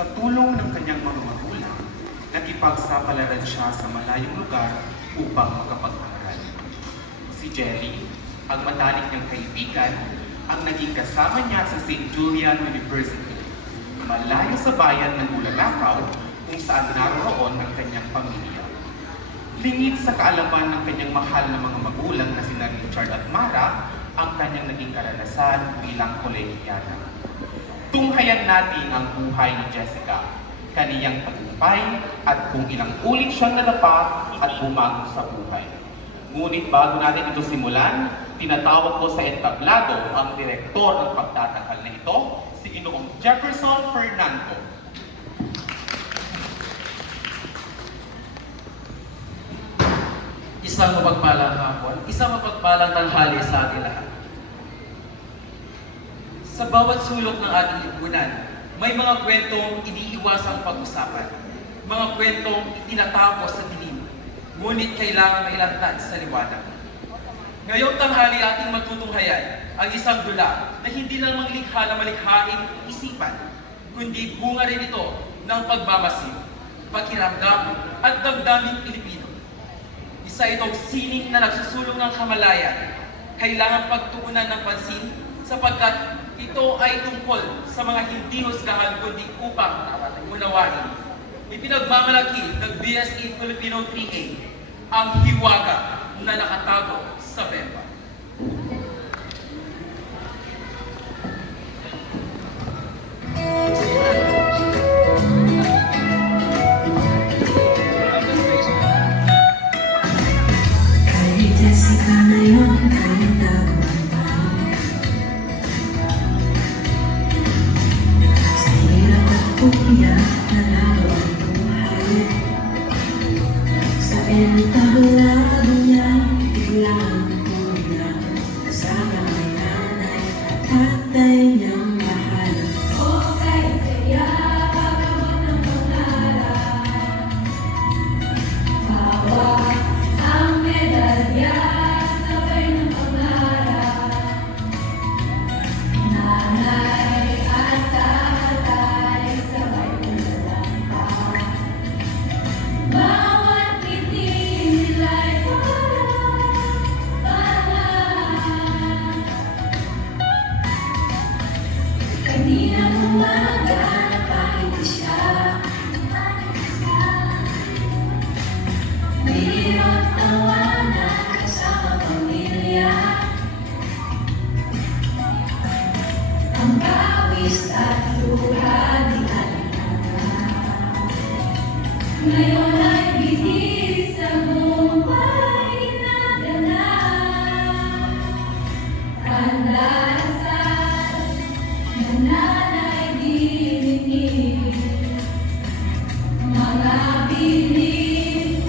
Sa tulong ng kanyang mga magulang, nakipagsapalaran siya sa malayong lugar upang makapag-aral. Si Jerry, ang matalik niyang kaibigan, ang naging kasama niya sa St. Julian University, malayo sa bayan ng Bulalakaw kung saan naroroon ang kanyang pamilya. Lingid sa kaalaman ng kanyang mahal na mga magulang na sina Richard at Mara ang kanyang naging karanasan bilang kolehiyana. Tunghayan natin ang buhay ni Jessica, kaniyang tagumpay at kung ilang ulit siyang nadapa at bumago sa buhay. Ngunit bago natin ito simulan, tinatawag ko sa entablado ang direktor ng pagtatanghal na ito, si Ginoong Jefferson Fernando. Isang mapagpalang hapon, isang mapagpalang tanghali sa ating lahat. Sa bawat sulok ng ating lipunan, may mga kwentong iniiwasang pag-usapan, mga kwentong itinatapos sa dilim, ngunit kailangan mailantad sa liwanag. Ngayong tanghali ating matutunghayan ang isang dula na hindi lamang likha na malikhaing isipan, kundi bunga rin ito ng pagmamasid, pakiramdam at damdaming Pilipino. Isa itong sining na nagsusulong ng kamalayan, kailangan pagtuunan ng pansin sapagkat ito ay tungkol sa mga hindi husgahan kundi upang unawain. Ipinagmamalaki ng BSE Filipino 3A ang hiwaga na nakatago sa Bemba. Kay Jessica ngayon ay tago. Umiyak na laro ang buhay. Sa entablado niya, biglang pumiyak. Kasama ang nanay at tatay niyang mahal. O kay saya, pagabot ng pangarap. Hawak ang medalya, sabay ng pangarap. Nanay at tatay, bawat ngiti nila'y para kanina umaga napangiti siya. Biro tawanan kasama pamilya, ang pawis at luha ni ngayon ay bihis sa buhay na ganap. Tandasan na nanay dininig, mga piling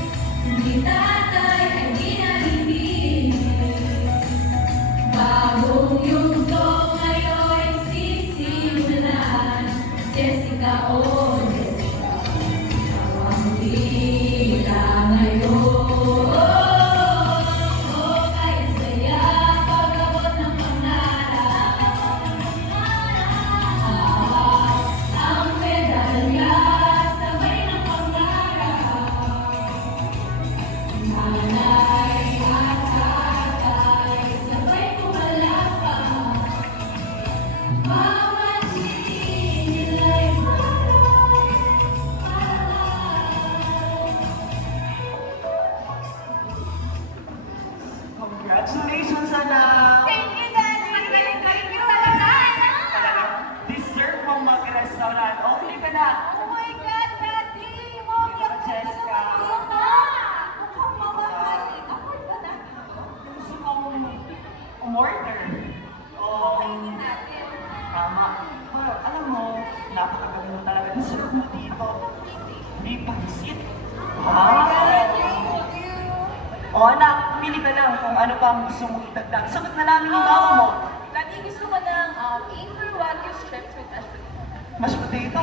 kung ano pa ang gusto mong idagdag. Sagot na namin yung mama mo. Dati gusto ko ng Angkor Wagyu strips with mashed potato. Mashed potato.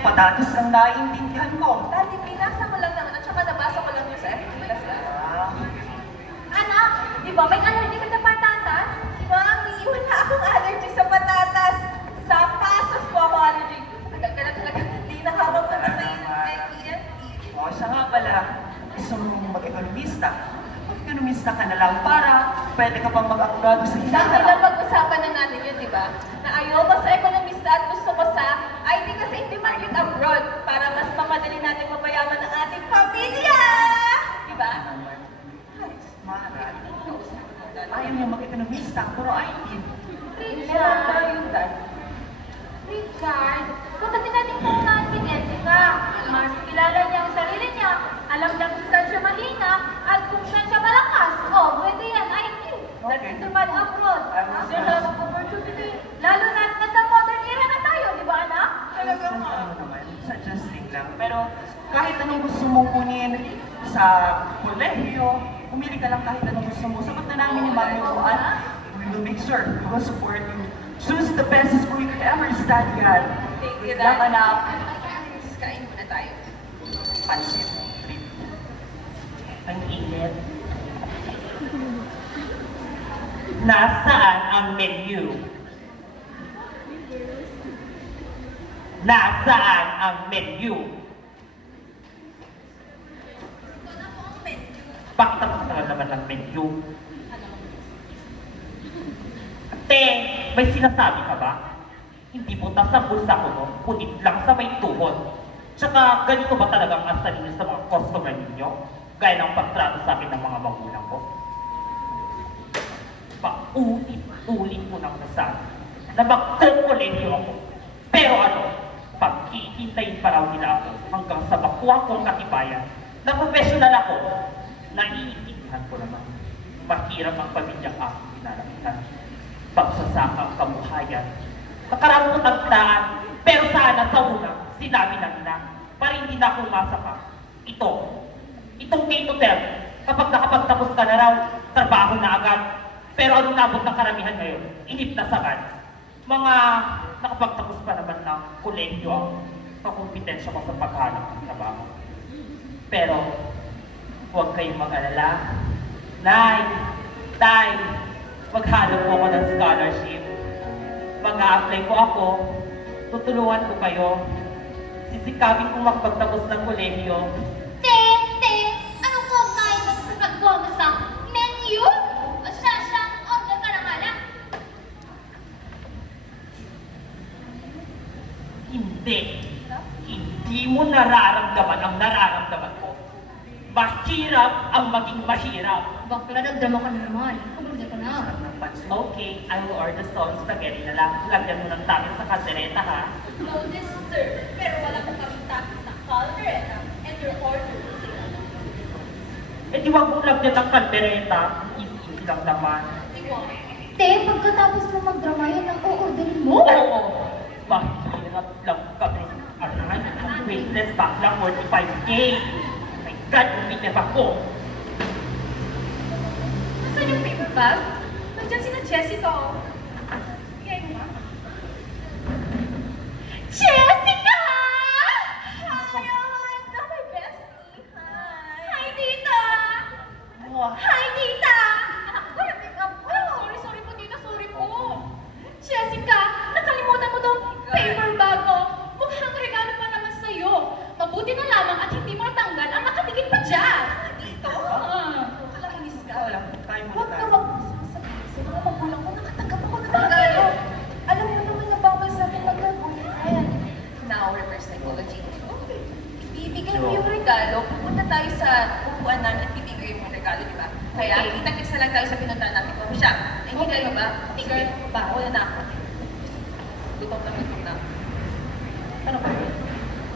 Patatas ang naiintindihan ko. Dati pinasa ko lang naman at saka nabasa ko lang yung sa FB. Ah, Anak, di ba may allergy ka sa patatas? Mami, wala akong allergy sa patatas. Sa pasas po ako allergy. Tagal ka na talaga, hindi nakakapunta sa EFE. o siya nga pala, gusto mong mag-ekonomista. Mag-ekonomista ka na lang para pwede ka pang mag-abogado sa Dahil hinaharap. na pag-usapan na natin yun, di ba? Na ayoko sa ekonomista at gusto ko sa IT kasi hindi market abroad para mas mamadali natin mapayaman ang ating pamilya! Di ba? Marat. Ayaw niya mag-ekonomista, puro IT. Richard, kung kasi natin kung si Jessica, mas kilala niya ang sarili niya, alam niya kung saan siya mahina, at kung saan siya malakas. Oh, pwede yan, IQ. That's Okay. naman abroad. There's a lot of opportunity. Lalo na nasa modern era na tayo, di ba anak? Talaga ano naman, suggesting lang. Pero kahit anong gusto mong kunin sa kolehiyo, pumili ka lang kahit anong gusto mo. Sagot na namin yung mami mo at we will make sure we will support you. Choose the best school you could ever study at. Thank you, Good luck, Dad. anak. Kain muna tayo. Pansit. Ang init. Nasaan ang menu? Nasaan ang menu? Bakit naman ang menu? Te, may sinasabi ka ba? Hindi butas sa bulsa ko, no? Punit lang sa may tuhod. Tsaka, ganito ba talagang ang sarili sa mga customer ninyo? Gaya ng pagtrato sa akin ng mga magulang ko? Paulit-ulit mo nang nasabi na magkukulegyo ako. Pero ano, pagkikintayin pa raw nila ako hanggang sa makuha kong katibayan na professional ako, naiintindihan ko naman. Mahirap ang pamilyang aking pinarakitan. Pagsasaka ang kabuhayan. Nakaramot ang daan, pero sana sa una, sinabi na nila, para hindi na ako masaka. Itong K-12, kapag nakapagtapos ka na raw, trabaho na agad. Pero anong nabot ng karamihan ngayon? Inip na sagad. Mga nakapagtapos pa naman ng kolehiyo ang kakumpetensya ko sa paghanap ng trabaho. Pero, huwag kayong mag-alala. Nay, Tay, maghanap po ako ng scholarship. Mag-a-apply po ako. Tutulungan ko kayo. Sisikapin kong makapagtapos ng kolehiyo. Te, anong kumain mo sa pag-goma sa menu? O siya, order ka na nga lang. Hindi mo nararamdaman ang nararamdaman ko. Mahirap ang maging mahirap. Bakla, nagdrama ka na naman. Kumulga ka na. Sarap ng pansit. Okay, I will order stone spaghetti na lang. Lagyan mo ng topping sa kaldereta, ha? Notice, sir. Pero wala po kami tapos na caldereta and your order. Eh di wag mong lagyan ng kaldereta. Easy lang naman. Te, pagkatapos mo magdrama yun, ang o-orderin mo? Oo, mahirap lang kami. Aray, ang waitlist bakla 45K. My God, umitip ako. Nasaan yung paper bag? Nandiyan si na Jessica, oh. Kaya mo ba? Jessica! Hi, Amanda, my bestie. Hi. Hi, tita! Hi, tita! Ako, make-up ko. Sorry po, tita. Sorry po. Jessica, nakalimutan mo tong paper bag ko. Mukhang regalo pa naman sa'yo. Mabuti na lamang at hindi mo natanggal ang nakatigil pa dyan. Dito? Kalaminis ka. Wala, tayo muna Huwag na tayo. huwag mo sasabihin sa mga magulang ko, nakatanggap ako ng regalo. Alam mo naman na bawal sa akin mag-boyfriend. Now, reverse psychology. Ibibigay mo yung regalo, pupunta tayo sa upuan namin at bibigay mo yung regalo, di ba? Kaya, kita-kits na lang tayo sa pinuntahan natin ko. Siya, naintindihan mo ba? Sige, bawal na ako. Gutom na ako. Ano ba?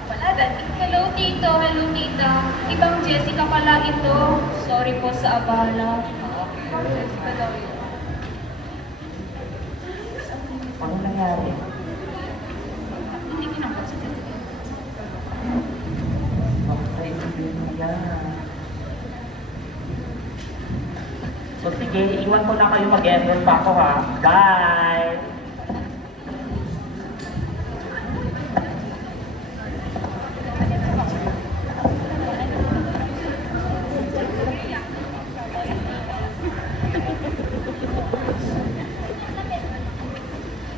Wala, Daddy. Hello, tito. Hello, tita. Ibang Jessica pala ito. Sorry po sa abala. Jessica daw yun. Ano nangyari? Hindi kinangkat sa tito. Okay, hindi mo yan. So sige, iwan ko na kayo mag-enroll pa ako ha. Bye!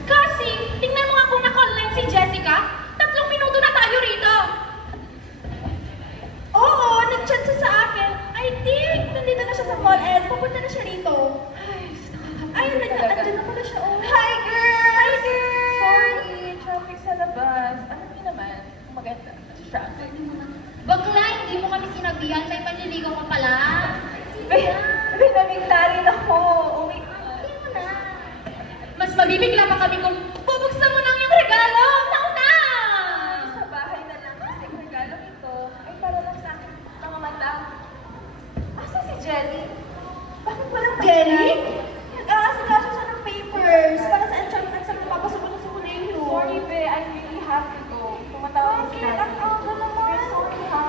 Kasi, tingnan mo nga kung naka-online si Jessica. 3 minuto na tayo rito. Oo, nag-chat siya sa akin. I think, nandito na siya sa mall and pupunta na siya rito. Ay, nandun na pala siya. Oh. Hi, girl! Hi, girl! Sorry, traffic sa labas. Alam niyo naman, maganda. Traffic. Bakla, hindi mo kami sinabihan. May panliligaw ka pala. Binabigla rin ako. Uwi Hindi mo na. Mas mabibigla pa kami kung bubuksan mo lang yung regalo. Nauna! sa bahay na lang kasi ang regalo ito ay para lang sa akin mga mata. Asa si Jelly? Bakit walang Jelly? Nag-aasikaso siya ng papers para sa entrance exam na papasukin na sa kolehiyo. Sorry, be. I really have to go. Tumatawag si Daddy. Ang aga naman. Sorry, ha.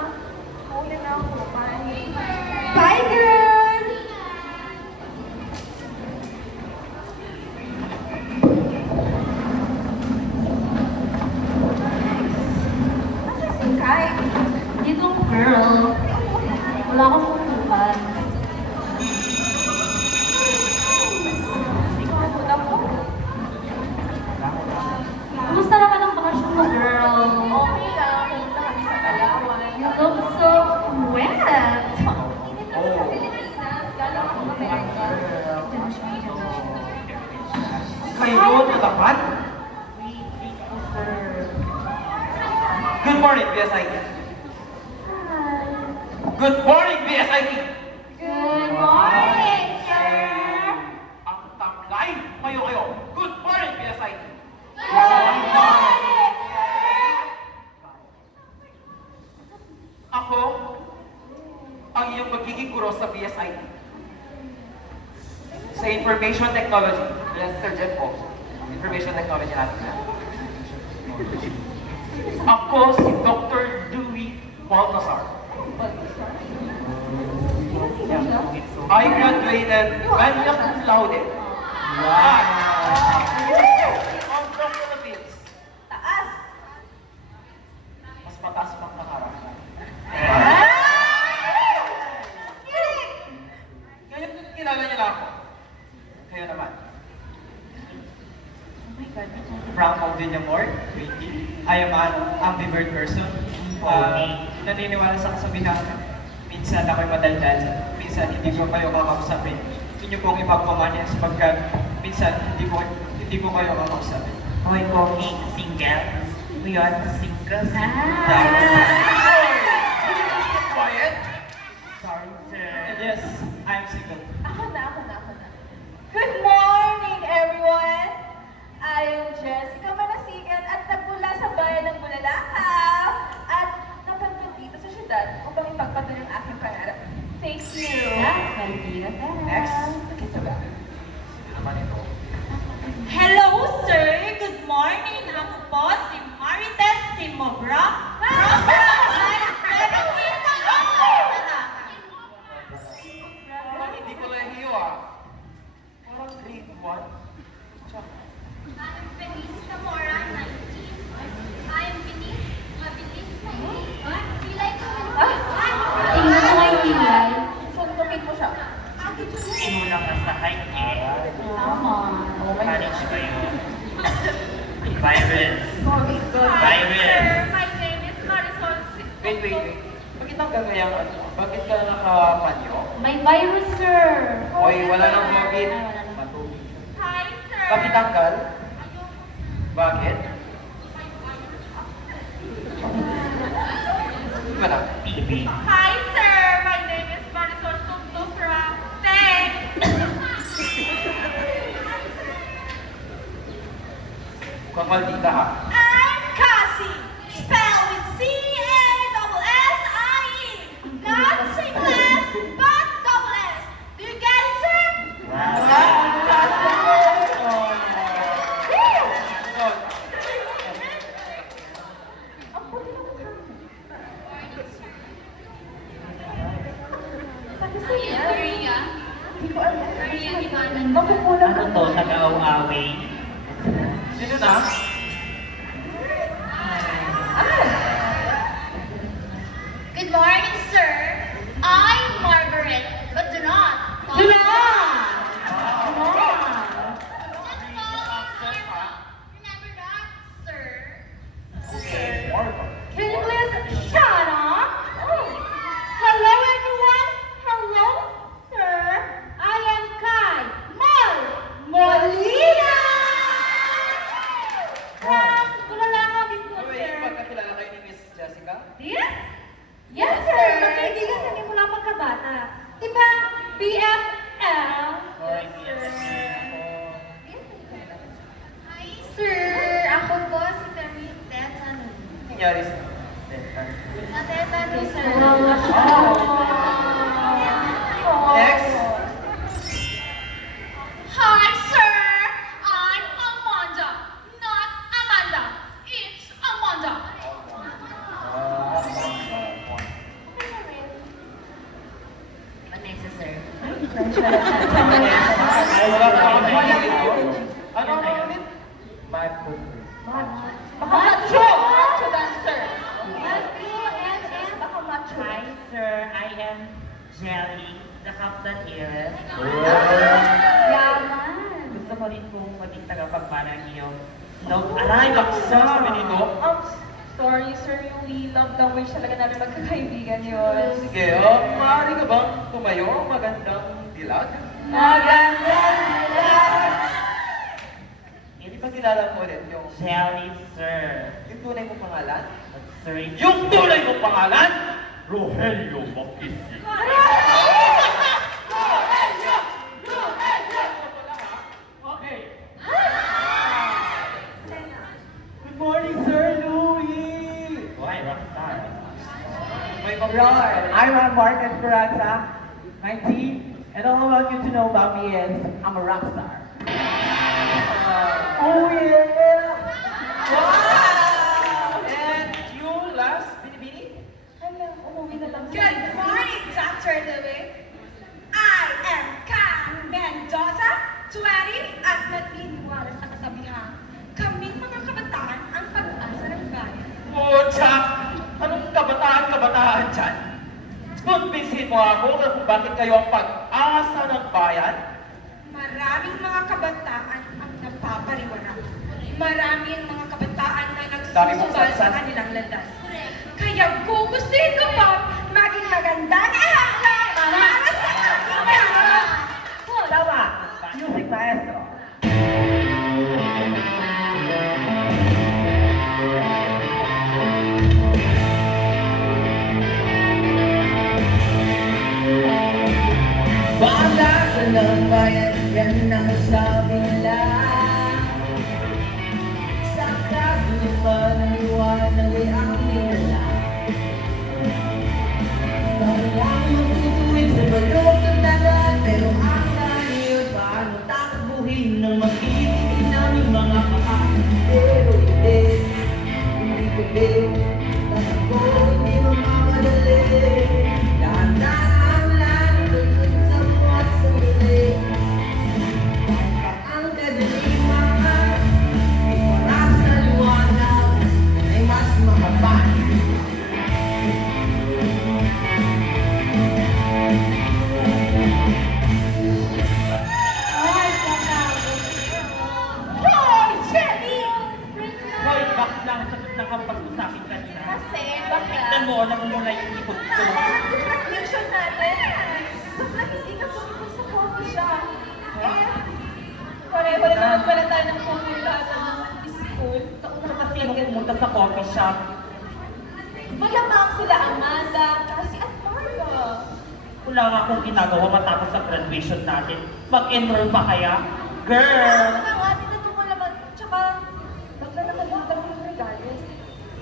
Mauli na ako. Bye. Bye, girl! Asa si Kai? Dito, girl. Wala akong pupuntahan. Ikaw ang una ko. Kumusta naman ang bakasyon mo, girl? Okay lang. Pumunta kami sa Palawan. You look so wet. Init kami sa Pilipinas. Galang ako Amerika. Kayo natapat? Good morning, BSIT. Good morning, BSIT. Good morning, sir. Ang taglay, kayo. Good morning, BSIT. Ako, ang iyong magiging guro sa BSIT. Sa Information Technology. Yes, Sir Jeff po. Information Technology natin na. Ako si Dr. Dewey Baltasar. I graduated magna cum laude. Wow! From the Philippines. Taas! Mas mataas pang pangarap. Ngayon, kilala niyo na ako. Kayo naman. Frank Villamor, 20. I am an ambivert person. Naniniwala sa kasabihan, minsan ako'y madaldal, minsan hindi ko kayo kakausapin. Inyo pong ipagpamanya sapagkat minsan hindi ko kayo kakausapin. Hoy, Koki, single. Ngayon, single. Quiet. Sorry, sir. And yes, I am single. Ako na. Good morning, everyone! I am Jessica Manasigan at nagmula sa bayan ng Bulalaka at napunta dito sa syudad upang ipagpatuloy ang aking pangarap. Thank you! Next. Ito ba? Sino naman ito? Hello, sir. Good morning. Ako po si Marites Simobra. Parang hindi ko lahiyo ah. Parang grade 1. Tsaka. I'm Venice Zamora, 19. I'm Venice Mabilis, 19. What? You like Tingnan mo nga yung kilay. Suntukin mo siya. Simulang ka sa hiking. Tama. Manage ko yun. Virus. Sorry, good. Virus. My name is Marisol. Wait. Bakit ang gagayang ano? Bakit ka nakapanyo? May virus, sir. Oy, wala nang COVID. Hi, sir. Bakit tanggal? Bakit? Di ba na? TV. Hi, sir. My name is Marisol Tugtufra. Thanks. Mukhang maldita ha. I'm Cassie. Spelled with C-A-S-S-I-E. Not single S, but double S. Do you get it, sir? Hindi ko alam. Makukulang Ano to, nag-aaw-away? Sino na? Good morning, sir. I'm Margaret, but do not. Do not! Just call me Marga. Remember that, sir? Can you please shut up? Hello everyone! Hello, sir! I am Kai Molina! From Bulalakaw din po, Uy, sir. magkakilala kayo ni Miss Jessica? Yes? Yes, sir! Magkaibigan kami mula pagkabata. Diba? BFL? Hoy, Hi, sir. Ako po si Terry Tetano. Nangyari sa Natetano, sir. Next. Hi, sir. I'm Amanda. Not Amanda. It's Amanda. Vanessa, sir. Ano ang ulit? Macho! Macho dancer! Macho and baka macho. Hi, sir. I am Jelly, the Captain Iris. Yaman! Gusto ko rin pong maging tagapagmana ng iyong aray, baksa sa Benito. Sorry, sir. Yung love language talaga namin magkakaibigan yun. Sige, maaari ka bang tumayo? Magandang dilag? Magandang dilag! Hindi pa kilala mo ulit yung Jelly, sir. tunay mong pangalan? At sir, yung tunay mong pangalan, Rogelio Bakisi. Okay. Good morning, Sir Louie! Why, rockstar? May Right, I'm Mark Esperanza, 19, and all I want you to know about me is I'm a rock star. Oh yeah! Wow! And you last, Binibini? Umuwi na lang. Good morning, Dr. Louie. I am Kang Mendoza, 20 at naniniwala sa kasabihan. Kaming mga kabataan ang pag-asa ng bayan. Pucha! Anong kabataan dyan? Kumbinsin mo ako kung bakit kayo ang pag-asa ng bayan? Maraming mga kabataan ang napapariwara. Marami ang mga kabataan na Dami mong nagsusubal sa saksan. kanilang landas. Kaya gugustuhin ko po maging magandang ahakla para sa aking bayan. Tawa! Music maestro! Bala ka ng bayan, yan ang sabi nila. Sa kagulipan ng liwanag ay ang nila. Parang magtutuwid sa balok ng dagat, pero ang taniyot, paano tatakbuhin ng makikita naming mga paa? Pero hindi, hindi pwede, tatakbo, hindi mamamadali. Dahan-dahan lang, dun sa mga sandali. Ang kadaliman, ay para sa liwanag, ay mas makapal. Hoy, Jenny! Hoy, bakit lang sagot ng kampag sa akin kanina? Kasi, bakit? Tignan mo, namumula yung likod ko. Graduation natin. Bakla hindi ka sumipot sa coffee shop. Pareho na naman pala tayo ng pumunta sa school. Kasi nung pumunta sa coffee shop, Malamang sila Amanda, kasi at Marga. wala nga akong ginagawa matapos sa graduation natin. Mag-enroll pa kaya? Girl! Ano nga, tinato ko naman. Tsaka, bakla nakalimutan ko yung regalo.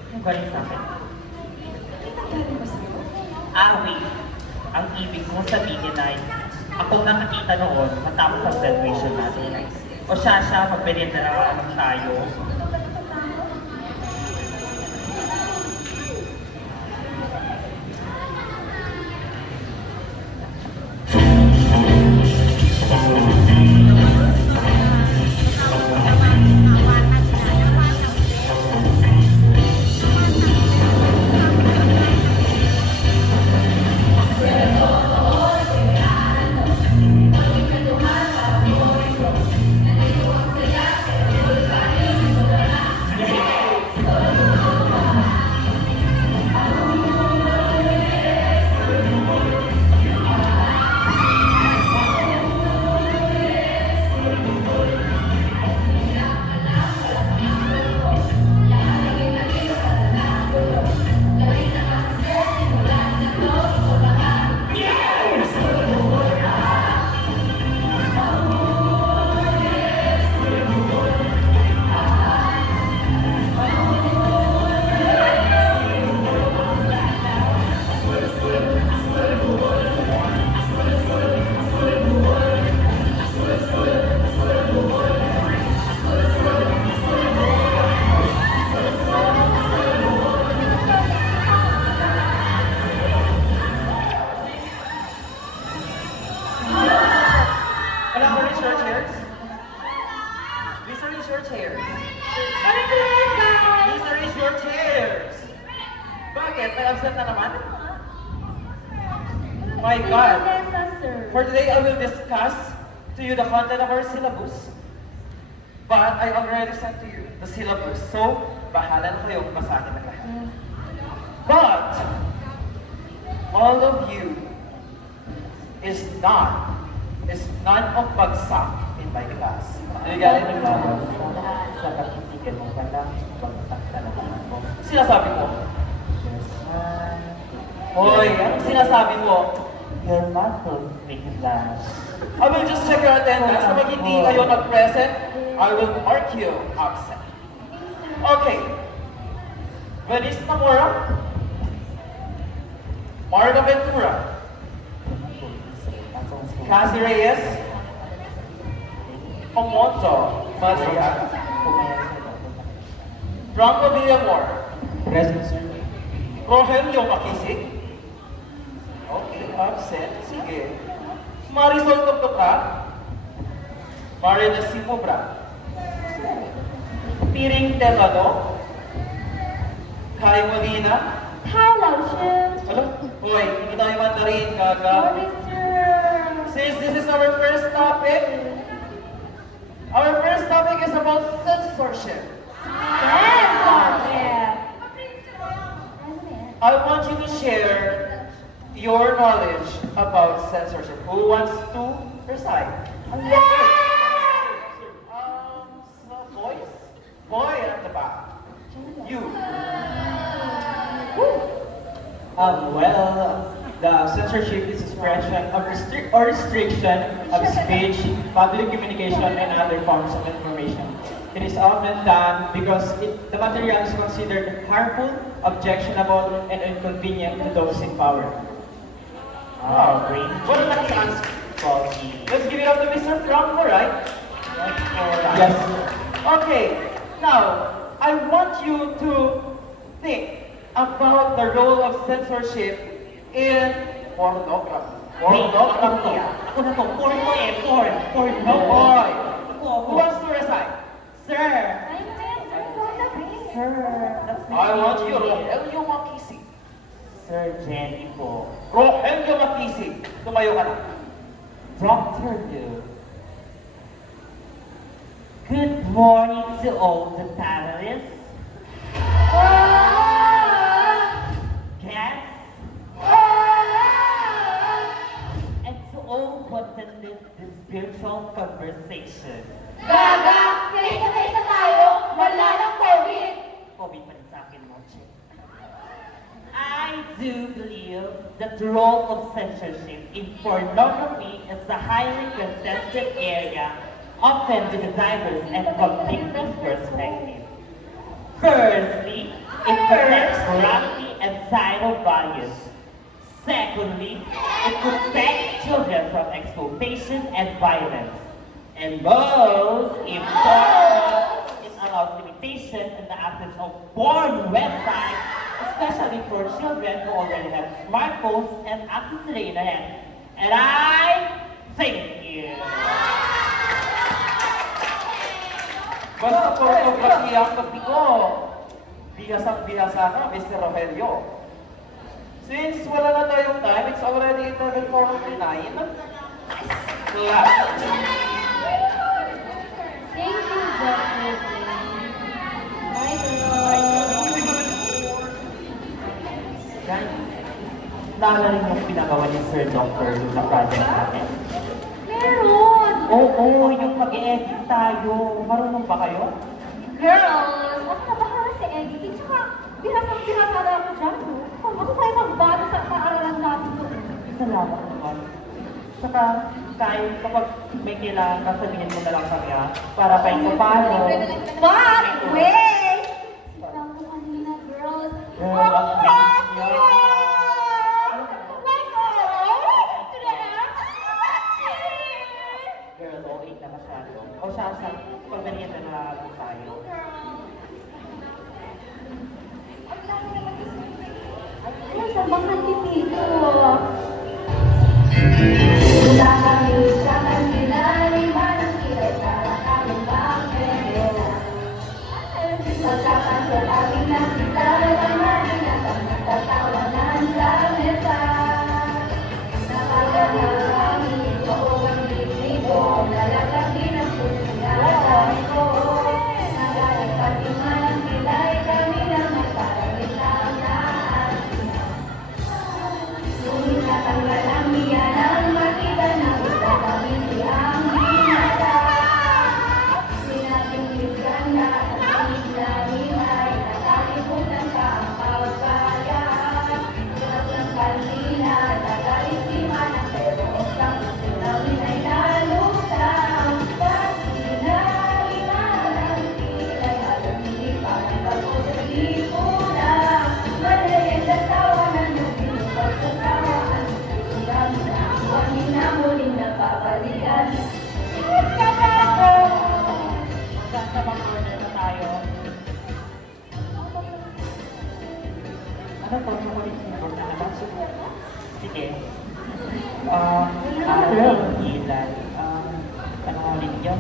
Yung galing sa akin. Galing ba sa'yo? Awi, ang ibig mo sabihin ay, ako nakakita noon matapos sa graduation natin. O siya, magmerienda na tayo. Gutom na ako. chairs. Guys! Please arrange your chairs. Bakit? May absent na naman? My God. For today, I will discuss to you the content of our syllabus. But I already sent to you the syllabus. So, bahala na kayo basahin na lahat. But, all of you is none of bagsak in my class. Do you get it? Sa kapitigan mo ka lang, bagsak talaga ako. Sinasabi mo? Hoy, anong sinasabi mo? Your muscles make you laugh. I will just check your attendance. Kapag hindi kayo nag-present, I will mark you absent. Okay. Venice Namora. Marga Ventura. Cassie Reyes. Omonto. Maria. Franco Villamor. Present, sir. Rogelio Makisig. Okay, absent. Sige. Marisol Toktoka. Marina Simobra. Piring Delano. Kai Molina. Hello, Chef. Alam, hoy, hindi tayo mandarin, gaga. Sorry, sir. Since this is our first topic is about censorship. I want you to share your knowledge about censorship. Who wants to recite? So boys? Boy at the back. You. The censorship is suppression of restriction of speech, public communication, and other forms of information. It is often done because the material is considered harmful, objectionable, and inconvenient to those in power. Oh, great. What a nice answer. Foggy. Let's give it up to Mr. Franco, right? Yes. Okay, now, I want you to think about the role of censorship in pornography. Pornography. Ako na to, porn mo eh, porn. Porn No, boy. Ako, Who wants to recite? Sir! Sir, that's I want you, Rogelio Makisig. Sir Jenny po. Rogelio Makisig. Tumayo ka na. Dr. Lu. Good morning to all the panelists. Guests. And to all who attended this virtual conversation. Gaga! Face-to-face na tayo! Wala ng COVID! COVID pa rin sa akin, Moche. I do believe that the role of censorship in pornography is a highly contested area, often with a diverse and conflicting perspective. Firstly, it protects morality and societal values. Secondly, it protects children from exploitation and violence. And most important, it allows limitation in the access of porn websites, especially for children who already have smartphones and access to the internet. And I thank you. Basta pornography ang topic ko. Bihasang-bihasa ka, Mr. Rogelio. Since wala na tayong time, it's already 11:49. Class. Thank you, Dr. Bye, girl. Guys, naalala rin yung pinagawa ni Sir Doctor doon sa project natin. Meron! Oo, yung mag-edit tayo. Marunong ba kayo? Girls, ako nabahala sa editing. Tsaka, bihasang-bihasa na ako dyan. No? Kung ako tayo magbago sa paaralan natin doon. Salamat naman. Saka, kahit kapag may kailangan ka, sabihin mo na lang kami para kahit pa paano. But, wait! Sabi ko kanina, girls. Girl, ang thanks niya. Girl, okay na masyado. O siya, pag-merienda na lang tayo. Ano sa mga titito? Sa kanila, manang kilay para kami bakit Maganda mag-order na tayo. Ano to? Chocolate flavor na naman? Sige. Ilan? Ano ulit yun?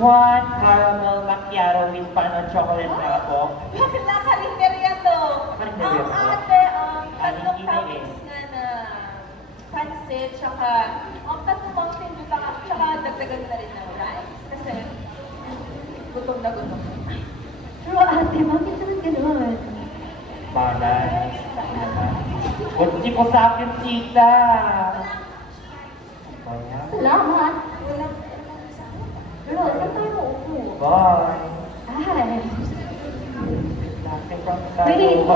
One caramel macchiato with pan chocolate na po. Bakla karinderya to. Karinderya po. Ate, tatlong Aling toppings nga na pansit, tsaka tatlong mountain dew, tsaka dagdagan na rin ng rice. Kasi gutom na gutom. Pero ate, bakit naman ganun? Balance. Kunti ko sa akin, tita. Kaya? Salamat. Pero saan tayo maupo? Bye. Ay. Laki pang tayo. Wait, hindi,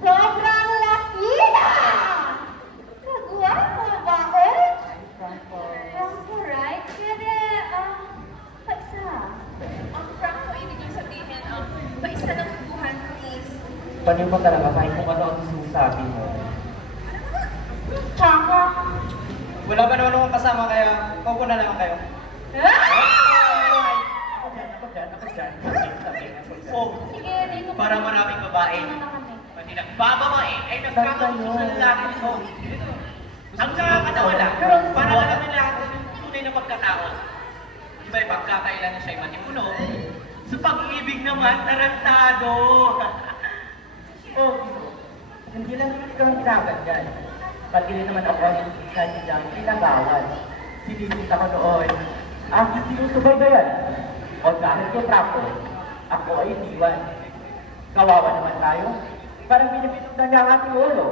sobrang laki na! Kagwa mo ba, eh? Franco, right? Pwede, paisa. Ang Franco, ibig sabihin, paisa ng buhan, please. Baliw mo talaga kahit kung ano ang sinasabi mo. Tsaka, Wala ba naman akong kasama kaya kaupo na lang kayo? Ako dyan. Sabi. Oh, sige, dito. para maraming babae. Ano na kami? Pati nagbababae ay nagkakagusto sa lalaki nito. Ang nakakatawala, para alam nila ang tunay na pagkatao. Iba yung pagkakailan na siya'y matipuno. Sa pag-ibig naman, tarantado. Oh, hindi lang naman ikaw ang ginagad dyan. Pati rin naman ako ang kanyang pinagawan. Sinisit ako noon. Aking sinusubaybayan. O dahil ko trapo, ako ay iniwan. Kawawa naman tayo. Parang binibinugdan niya ang ating ulo.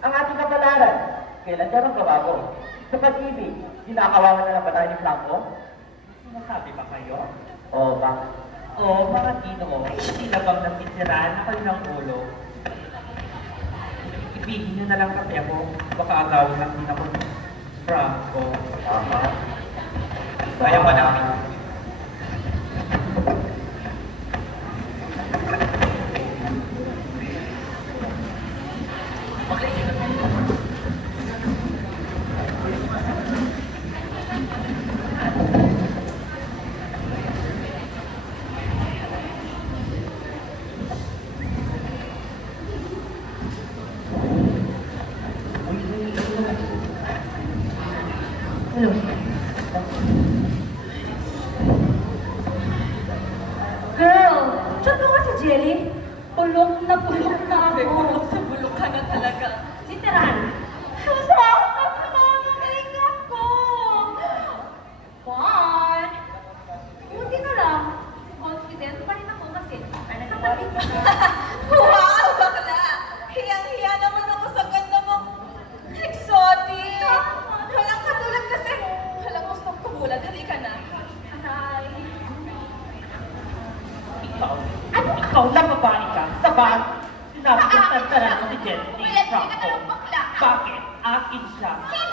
Ang ating kapalaran. Kailan siya magbabago? Sa pag-ibig, kinakawawa na lang ba tayo ni Franco? Sinasabi ba kayo? O bakit? O mga Ginoo, ay hindi na bang nasisiraan na kayo ng ulo? Ibigin niyo na lang kasi ako. Baka agawin lang din ako ni Franco. Tama. Kaya pa namin. Girl, check mo nga si Jelly. Pulok na ako. Bulok ka na talaga. Literal. Bakit naman ang ingat ko? Juan, buti na lang. Confident pa rin ako kasi. Nakabit ka na. Wow, bakla! Hiyang-hiya naman ako sa ganda mo. Exotic! Walang katulad kasi. Walang gustong tumulan. Halika na. Hi. Ikaw na babae ka. Sabat, sinabi ko tantanan mo si Jenny Franco. Bakit? Akin siya. Bakit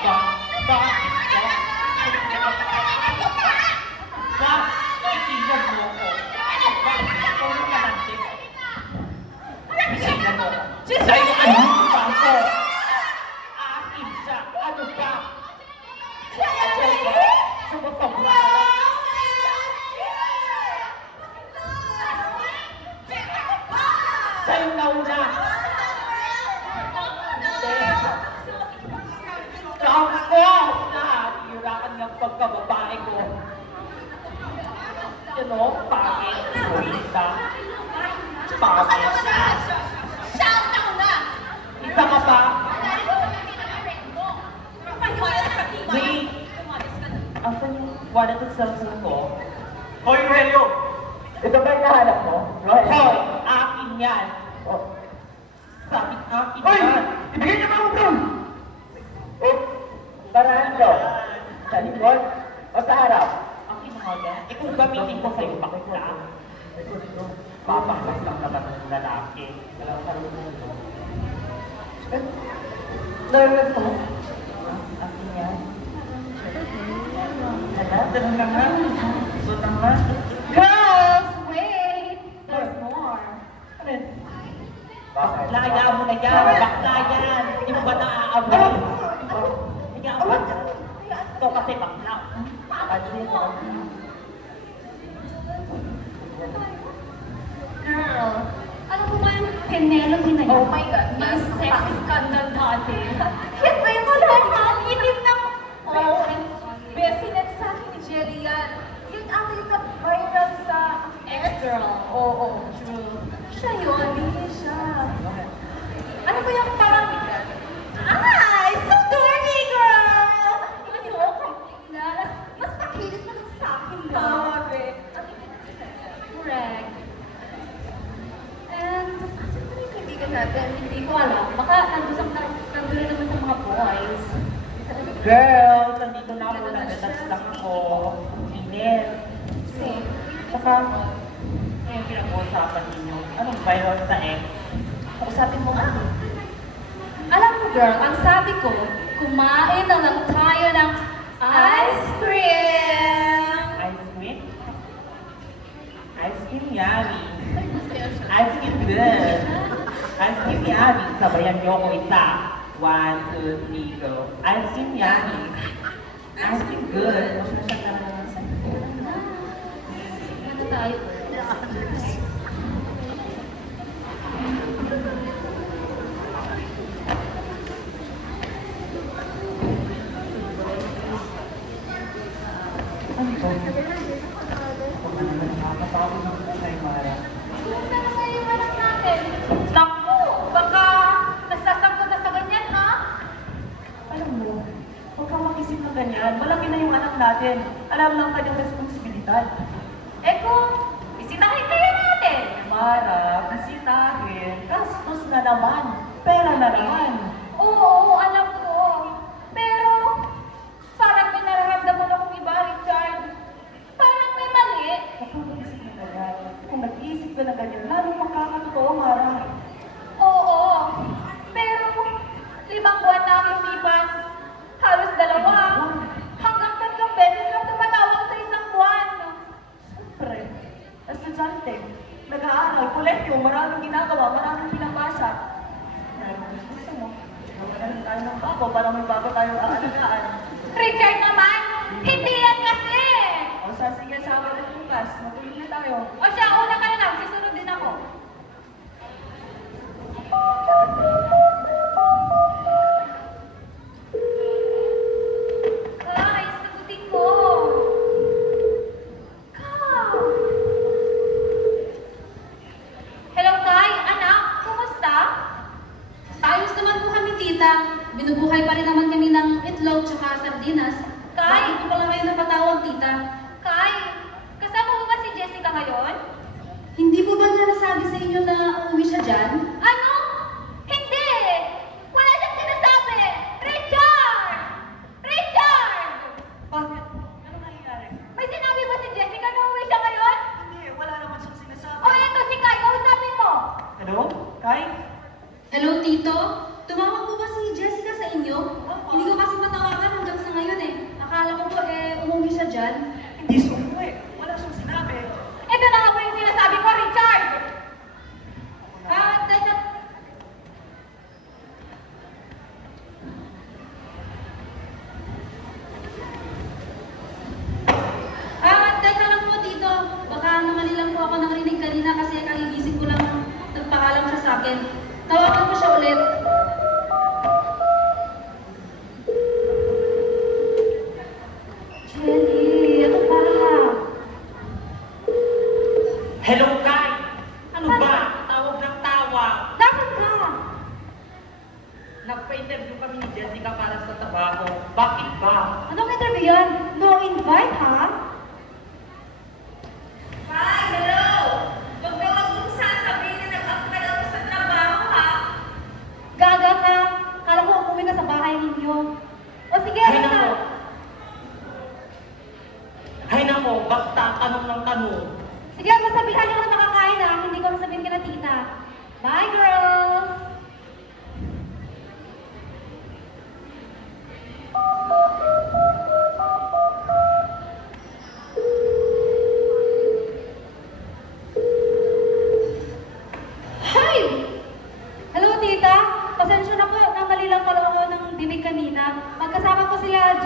ba? Bakit ba? Nakikinig mo ko. Bakit ikaw na kalante? Nakikinig mo ko. Dahil ano si Franco? Akin siya. Ano ba? Sumusobra ka lang. Sa'yo na una. Franco! Nahihirakan ng pagkababae ko. You know, pangit. Egoista. Pangit. Shout out na! Isa ka pa. Wait. Asan yung wallet at cellphone ko? Hoy, Rogelio! Ito ba yung nahanap mo? Hoy! Akin yan! Oh. Sabi akin Hoy! yan! Ibigay niyo ba ako bro? Oh, saan to? Sa likod? O sa harap? Akin nga yan. Eh kung gamitin ko sa'yo, bakit lang? Papaklas lang naman ng lalaki. Walang karunong mo. Nervous mo? Akin yan. Hala, ganun na nga. So naman. Girls, wait! There's more. Ano yun? Baklaya mo na yan, baklaya. Hindi mo ba naaabay? Hindi nga ba? Ito kasi bakla. Girl, alam mo ba yung Penelope na yun? Oh my God, May yes. sex scandal dati. Yan ba yung Itim ng... Oo, besinet sa akin ni Jelly yan. Yun ata yung nag-viral sa Ex-girl. Oo, true. Siya yun, hindi siya. Ano ba yung parang... Ay, so dirty, girl! Ano, complete na. Mas pakilis na lang sa akin, Tama, girl. be. Correct. And, Saan ba yung kaibigan natin? hindi ko alam. Baka nandun rin naman sa mga boys. Girls, nandito na ako. Nagdadas lang ako. Inel. Saka, yung pinag-uusapan ninyo. Anong viral sa ex? Kausapin mo nga. Alam mo, girl, ang sabi ko, kumain na lang tayo ng ice cream! Ice cream? Ice cream yummy. Ice cream good. Ice cream yummy. Sabayan niyo ko isa. 1, 2, 3, go. Ice cream yummy. Ice cream good. Ano tayo? Ano to? Nakakapagod ng kay Mara. Kumusta na kayo yung anak natin? Naku! Baka nasasangkot na sa ganyan, ha? Alam mo, huwag kang mag-isip ng ganyan. Malaki na yung anak natin. Alam lang kanyang responsibilidad. Eh kung bisitahin kayo natin. Mara, bisitahin. Gastos na naman. Pera na naman. Oo, alam ko. Pero, parang may nararamdaman akong iba, Richard. Parang may mali. Huwag kang mag-isip ng ganyan. Kung nag-iisip ka na ganyan, lalong makakatotoo, Mara. Oo, pero 5 buwan na ang lumipas. Halos 2. Hanggang 3 beses lang tumatawag sa isang buwan. Siyempre, estudyante, nag-aaral, kolehiyo, maraming ginagawa, maraming pinapasa. Gusto mo, magkaroon tayo ng bago para may bago tayong aalagaan. Richard naman, hindi yan kasi. O sa sige, Sabado at bukas, matulog na tayo. O siya, una ka na lang, susunod din ako. Ay, sagutin ko. Ka. Hello, Kai. Anak, kumusta? Ayos naman po kami, tita. Binubuhay pa rin naman kami ng itlog tsaka sardinas. Kay? Bakit po pala kayo napatawag, tita? Kai, kasama mo ba si Jessica ngayon? Hindi po ba niya nasabi sa inyo na uuwi siya dyan? Ano? Hindi! Wala siyang sinasabi! Richard! Richard! Bakit? Ano nangyayari? May sinabi ba si Jessica na uwi siya ngayon? Hindi, wala naman siyang sinasabi. O ito si Kai, kausapin mo! Hello? Kai? Hello, tito? Tumawag po ba si Jessica sa inyo? Hindi ko kasi matawagan hanggang sa ngayon eh. Akala ko po umuwi siya dyan. Hindi siya umuwi. Wala siyang sinabi. Ito na nga po yung sinasabi ko, Richard! Teka. Teka lang po, tito. Baka namali lang po ako narinig kanina kasi kagigising ko lang nagpakalam siya sa akin. Tawagan ko siya ulit. Jelly, ano ba? Hello, Kai! Ano ba? Tawag ng tawag. Nasaan ka? Nagpa-interview kami ni Jessica para sa trabaho. Bakit ba? Anong interview yan? No invite, ha? Hi, hello! Huwag na huwag mong sasabihin na nag-apply ako sa trabaho, ha? Gaga ka. Kala ko umuwi ka sa bahay ninyo. O sige, Hay ano nako. na? Hay nako, basta tanong ng tanong. Sige, masabihan niyo na makakain, ha? Hindi ko nasabihin ka na tita. Bye, girls!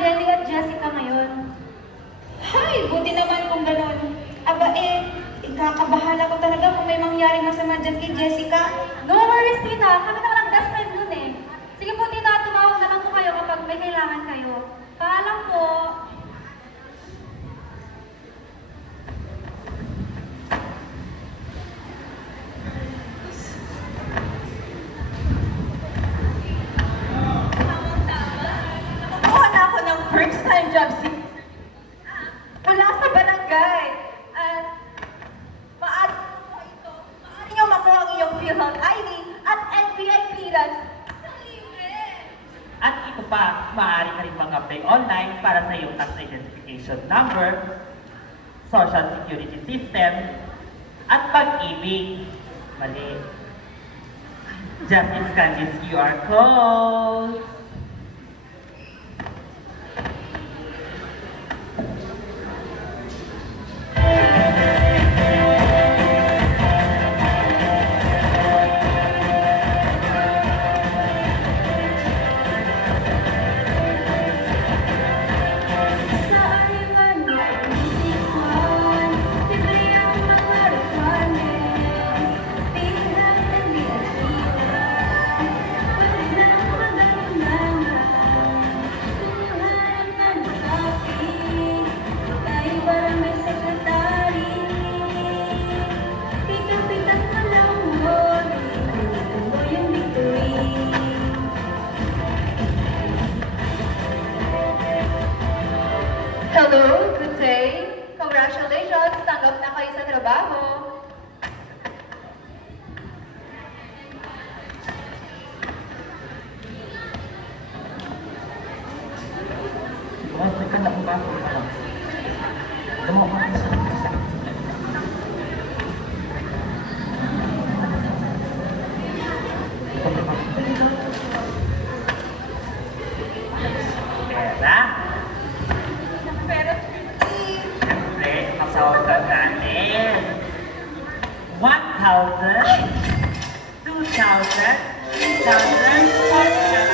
Jelly at Jessica ngayon. Hay, buti naman kung ganun. Aba ikakabahala ko talaga kung may mangyaring masama dyan kay Jessica. No worries, tita. Kami na lang best friend dun eh. Sige po, tita, tumawag na lang po kayo kapag may kailangan kayo. Paalam po. Nakakuha na ako ng first time job mula sa barangay. At maaari nyo makuha ang iyong PhilHealth ID at NBI clearance. Sa libre! At ito pa, maaari ka rin mag-apply online para sa iyong tax identification number, social security system, at pag-ibig. Mali. Just scan this QR code. Sa Arimanyo, isipan, libre ang mga requirements. Pinag and diatiran, pagod na magalulangan. Tuluhan na nakapin, tayo barangay secretary. Pikat-pikat na lang mo, tuloy ang victory. Hello, good day. Congratulations, tanggap na kayo sa trabaho. Teka na ba? Damo ka. Pera? Pero, Siyempre, masawagan natin. 1,000, 2,000, 3,000, 4,000,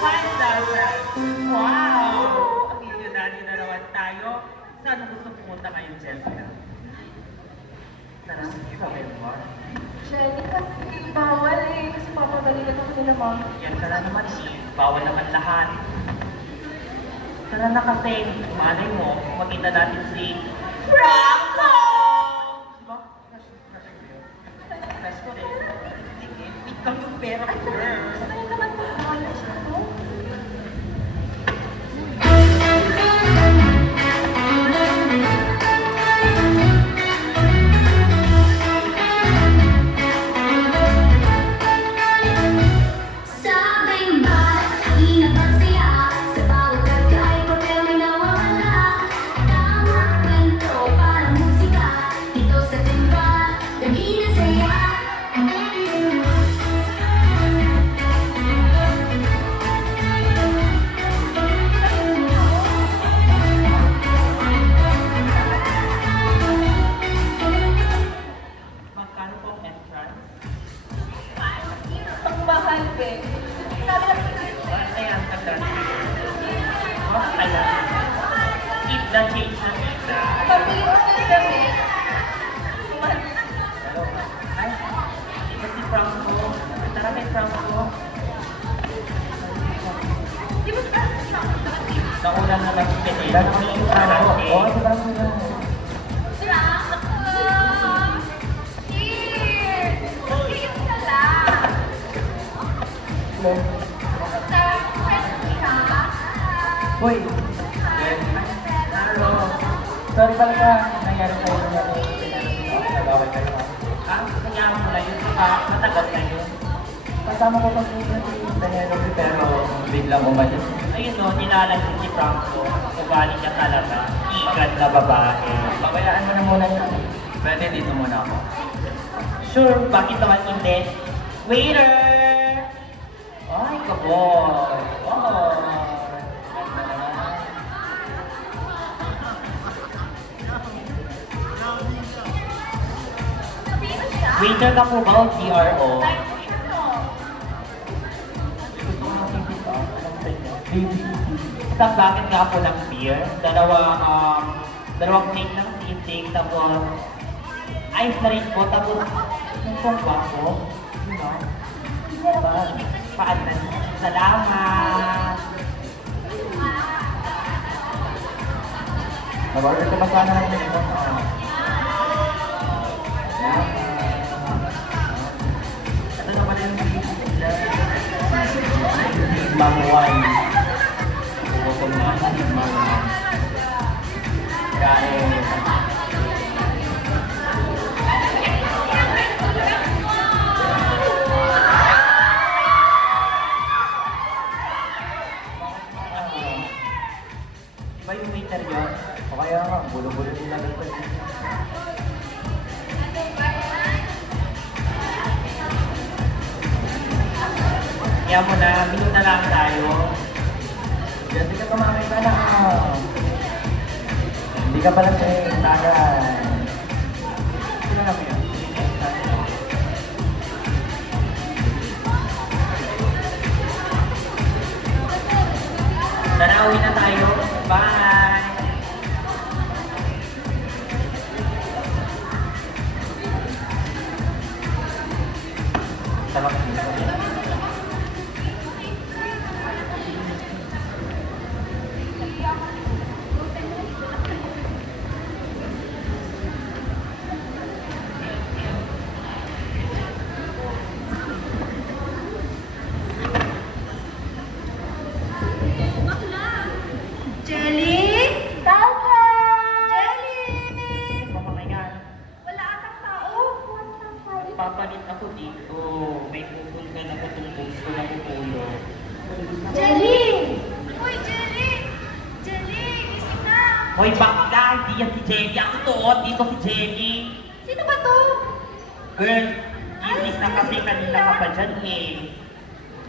5,000. Wow! Millionaire na naman tayo. Saan mo gusto pumunta ngayon, Jessica? Tara, sabihin mo. Jenny, kasi bawal eh. Kasi papabalikan ako nila, ma'am. Yan ka na naman eh. Bawal naman lahat. Tara na kasi, malay mo, makita natin si Franco! Diba? Crush ko rin. Sige, wait lang yung pera ko, girl. Ayun naman po, bawal siya to. Sabay ba, inabang sila sa bawat kagay, problema nawawala. Tamang kwento, parang musika, dito sa timba, nag-inasaya. Magkano po ang entrance? Ang mahal, Ben. Sabi na po Ayan, tagdan. Oh, ayan. Keep the change na kita. pabili ko ng damit. Hello. Ay, ito si Franco. Tara kay Franco. Di ba sa Nauna na lang si Pineda. Oo, si Franco na. Cheers! Cheers na lang! Sa friends ka? Uy! Hello. Sorry pala ka. Nangyari sa'yo na nag-away kayo. Ah, kanya mo na yun. Saka matagal na yun. Kasama ko pag si Daniel pero biglang umalis. Ayun no, nilalang si Franco. Ugali niya talaga. Ikat na babae. Pabayaan mo na muna siya. Pwede dito muna ako. Sure, bakit naman hindi? Waiter! Ay, kaboy! Oh! Sino siya? Waiter ka po ba o GRO? Like, sino? Gusto ko makikita. Anong sa inyo? Baby. Isang bucket nga po ng beer, dalawang plate ng sisig, tapos ice na rin po, tapos yung pong bako, you know, paanan. Salamat! Nag-order ka ba sana ng menu? Ito naman yung Mamuan. Gutom na ako. Mamuan. Kain. Iba yung waiter yun. O kaya nga, bulo-bulo nila ng Kaya mo na, menu na lang tayo. Jessica, tumamay ka na. Hindi ka pala sa tagal. Sino na ba yun? Tanawi na tayo. Bye! Sarap dito. Jelly? Tama! Jelly! Mamamayan. Wala atang tao. Papalit ako dito. May pupunta na ko itong gusto na pupulo. Jelly! Uy, Jelly! Jelly, gising na! Hoy, bakla! Hindi yan si Jenny. Ako to, dito si Jenny. Sino ba to? Girl, inis na kasi kanina ka pa dyan eh.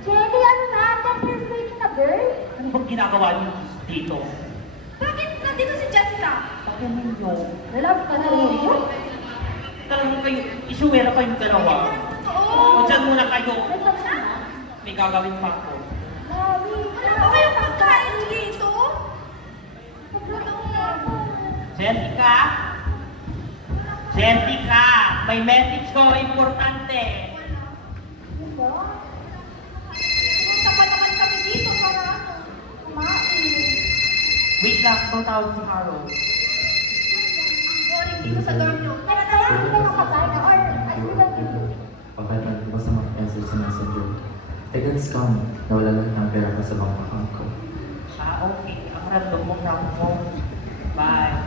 Jelly, ano na? Just waiting na, girl? Ano bang ginagawa niyo dito? Bakit nandito si Jessica? Bakit ninyo? Wala ka na rin yun? Talagang kayo, isuwera kayong dalawa. O dyan muna kayo. May gagawin pa ako. Wala ba kayong pagkain dito? Pagluto na ako. Jessica? Jessica! May message ko, importante. Diba? Pumunta pa naman kami dito para kumain. Wait lang, tawag si Haro. Boring dito sa dorm nyo. Kaya hindi ka makakain na or ayun lang dito. Pagkatapos ko sa mga message sa messenger. Tagal scam, nawala lang ng pera ko sa bank account ko. Okay. Ang random mo, mo. Bye.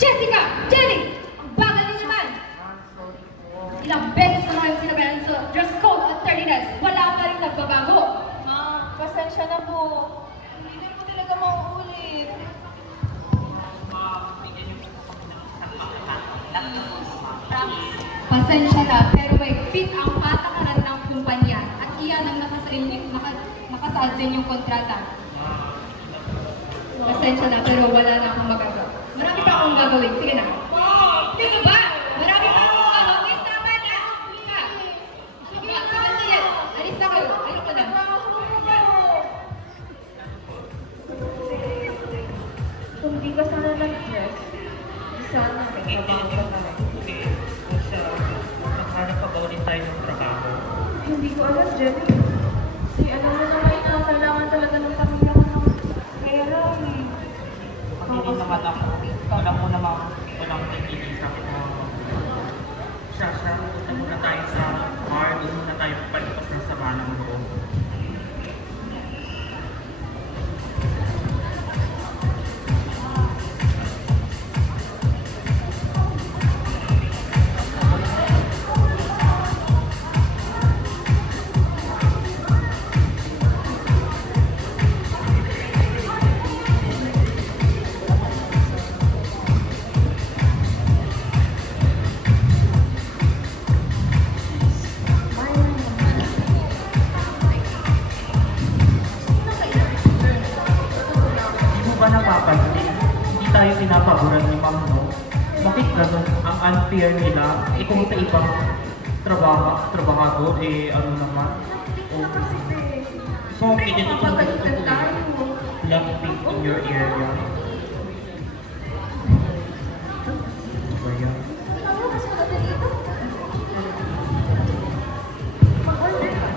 Jessica! Jenny! Ang bagal niyo naman! Ilang beses na kayo sinabayan sa dress code at tardiness, wala pa rin nagbabago. Ma, pasensya na po. Hindi na po talaga mauulit. Pasensya na, pero may fit ang patakaran ng kumpanya at iyan ang nakasaad sa inyong kontrata. Pasensya na, pero wala na akong magagawa. Marami pa akong gagawin. Sige na. Hindi ka ba? Marami pa akong gagawin. Tama na. Isa. Sige, alis na kayo. Ayoko na. Kung di ka sana nag-dress, di sana nagtrabaho ka na lang. Naghanap pa ba ulit tayo ng trabaho? Hindi ko alam, Jenny. Kasi alam mo naman ikaw, kailangan talaga ng pamilya ko ng pera eh. Hindi naman ako. Alam mo naman, walang nagiging sakit mo. Siya, punta muna tayo sa bar. Doon muna tayo palipas ng sama ng loob. pinapaboran ni Ma'am, no? Bakit ganun? Ang unfair nila. Eh kung sa ibang trabahado, eh ano naman? Okay. So, hindi ito Mapagalitan tayo. Blackpink in your area. Ba yan? Ano mas maganda dito? Mag-order ka.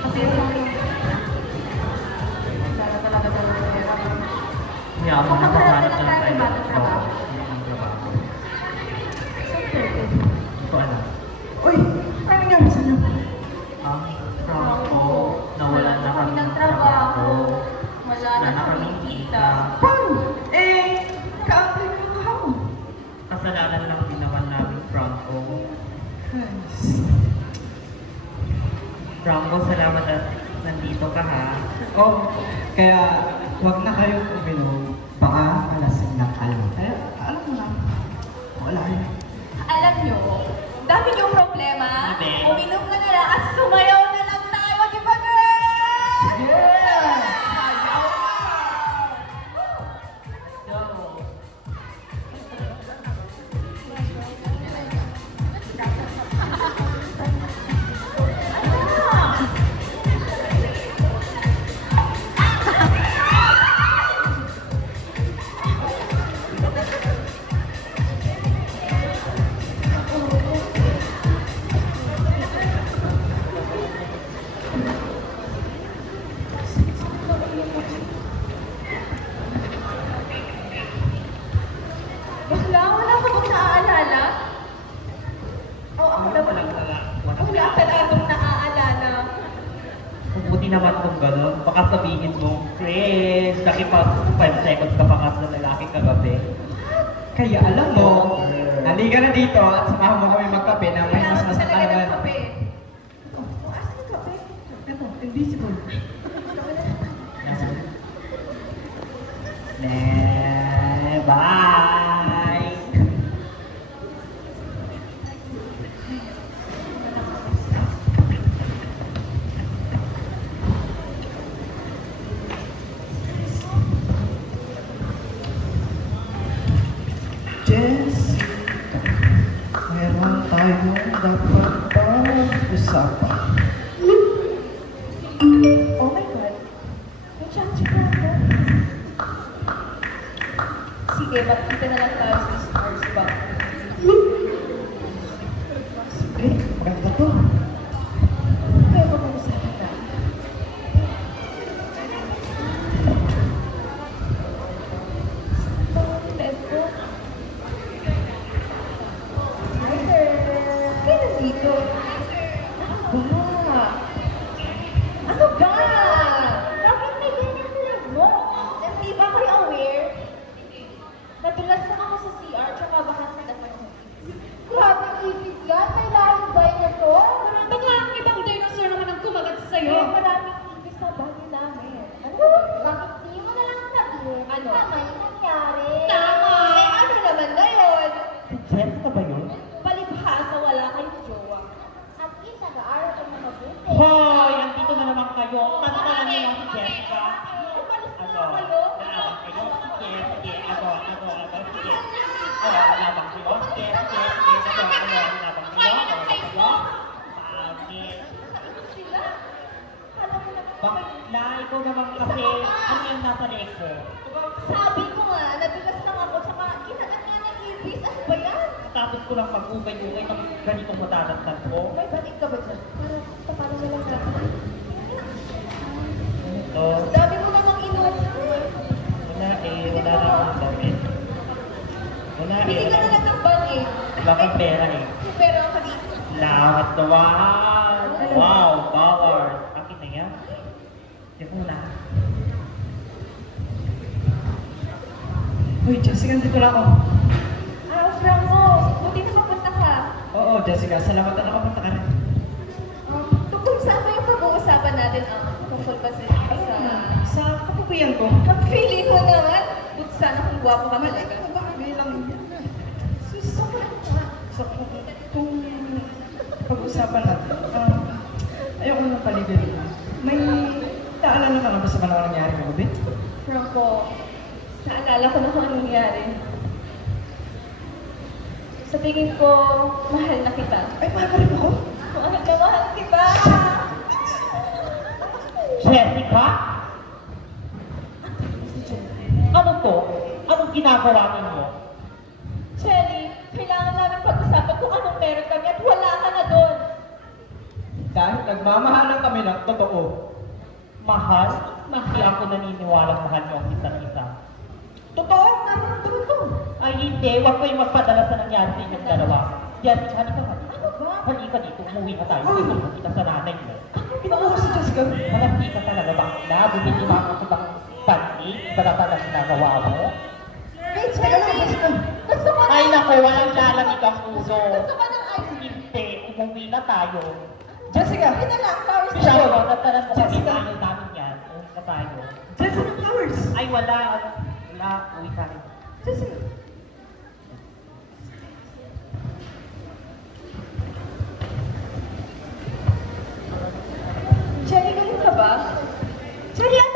Kasi Dala talaga sa pera. Kaya ako nakahanap ng tayo tayo. bagong trabaho. Ang trabaho. Siyempre. Hindi ko alam. Uy, ano nangyari sa'yo? Ang Franco, nawalan na kami ng trabaho. trabaho. Wala na kaming kita. Paano? Ka-apply mo yung kahapon. Kasalanan lang din naman namin, Franco. Franco, salamat at nandito ka ha. Oh, kaya huwag na kayo uminom. Baka malasing na kayo. Alam mo na, wala yun. Alam nyo, dami niyong problema. Hindi. Uminom ka na lang at sumayaw na lang tayo, di ba, girl? Bakla, wala ka bang naaalala? Oh, ako na Walang Wala ka na bang naaalala? Mabuti naman kung gano'n. Baka sabihin mo, Chris, nakipag 5 seconds ka pa kasi sa lalaki kagabi. Kaya alam mo, halika na dito at samahan mo kami magkape na may mas Kailangan talaga ng masakalaman. kape. Oh, asan yung kape? Ito, invisible. Bye! Jessica, meron tayong dapat pag-usapan. Oh my God. May chak-chak ka. Sige, magkita na lang tayo sa sports bar. Sige, maganda to. Kaya pag-uusapan natin. Let's go. Hi, girl. Kaya nandito? Ba? Ano ba? Bakit may ganyan sila mo? Hindi ba kayo aware? Nadulas na ako sa CR, tsaka baka nagdaman ako. Grabe, ibig yan. May lahing dinosaur. Baka ang ibang dinosaur naman ang kumagat sa'yo. Maraming ibig sa bagay namin. Ano? Bakit di mo na lang sabihin? Ano? Tama yung nangyari. Tama. Eh, ano naman na yun? Si Jessica ba yun? Palibhasa, wala kayong jowa. At least, nag-aaral ka na mabuti. Hoy! Andito na naman kayo. Tanong niyo si Jessica. Umalis na Ano? kayo. Nalaman kayo? Sige, sige. Ano? Sige. Nalaman kayo? Sige, sige, sige. Nalaman kayo? Bakit? Sila. Alam mo na Bakla, ikaw naman kasi, ano yung nasa leeg ko? sabi ko nga, nadulas lang ako, tsaka kinagat nga ng ibis. Ano ba yan? Tapos ko lang pag-ukay-ukay, tapos ganitong matatantan ko. May balik ka ba dyan? Para na lang natin. Ito, Dami mo namang inom. wala eh, wala na akong damit. Wala Bili eh, ka na lang ng ban eh. wala kang pera eh. Pero ka dito. Lahat naman! Wow, powers! Akin na yan. Yung una. Uy, Jessica, dito na ako. Ah, Franco, buti na mapunta ka. Oo, Jessica, salamat na nakapunta ka rin. Tungkol saan ba yung pag-uusapan natin tungkol ba sa Sa kapupuyan ko. Feeling mo naman, buti sana kung gwapo ka talaga. Bagay lang yan. Sus, ako lang nga. So, kung pag-usapan natin, ayoko nang paligarin. May naalala ka na ba sa mga nangyari kagabi? Franco, Naalala ko na kung anong nangyari. Sa tingin ko, mahal na kita. Ay, mahal ka rin ako? Mahal na mahal kita! Jessica? Ano to? Anong ginagawa ninyo? Shelly, kailangan namin pag-usapan kung anong meron kami at wala ka na doon. Dahil nagmamahalan kami ng totoo. Mahal? Hindi ako naniniwalang mahal niyo ang isa't isa. Totoo, nararamdaman ko. Ay hindi, huwag kayong magpadala sa nangyari sa inyong dalawa. Jessica, halika ka. Ano ba? Halika dito, umuwi na tayo. Isusunod kita sa nanay mo. Ginawa ko si Jessica. Malaki ka talaga bakla? Bumili ako sa bang panik? Iba na talaga ginagawa mo? Hey, Teka lang, Jessica. Gusto ko Ay nako, walang lalamig ang ulo. Gusto ko ng ice cream. Hindi, umuwi na tayo. Jessica! Yun na lang, flowers Siya, na. nataran mo kami, Jessica. ayaw namin yan. Umuwi na tayo. Jessica Flowers! Ay wala, wala, uwi tayo. Jessica! Jenny, ganun ka ba? Jenny, ano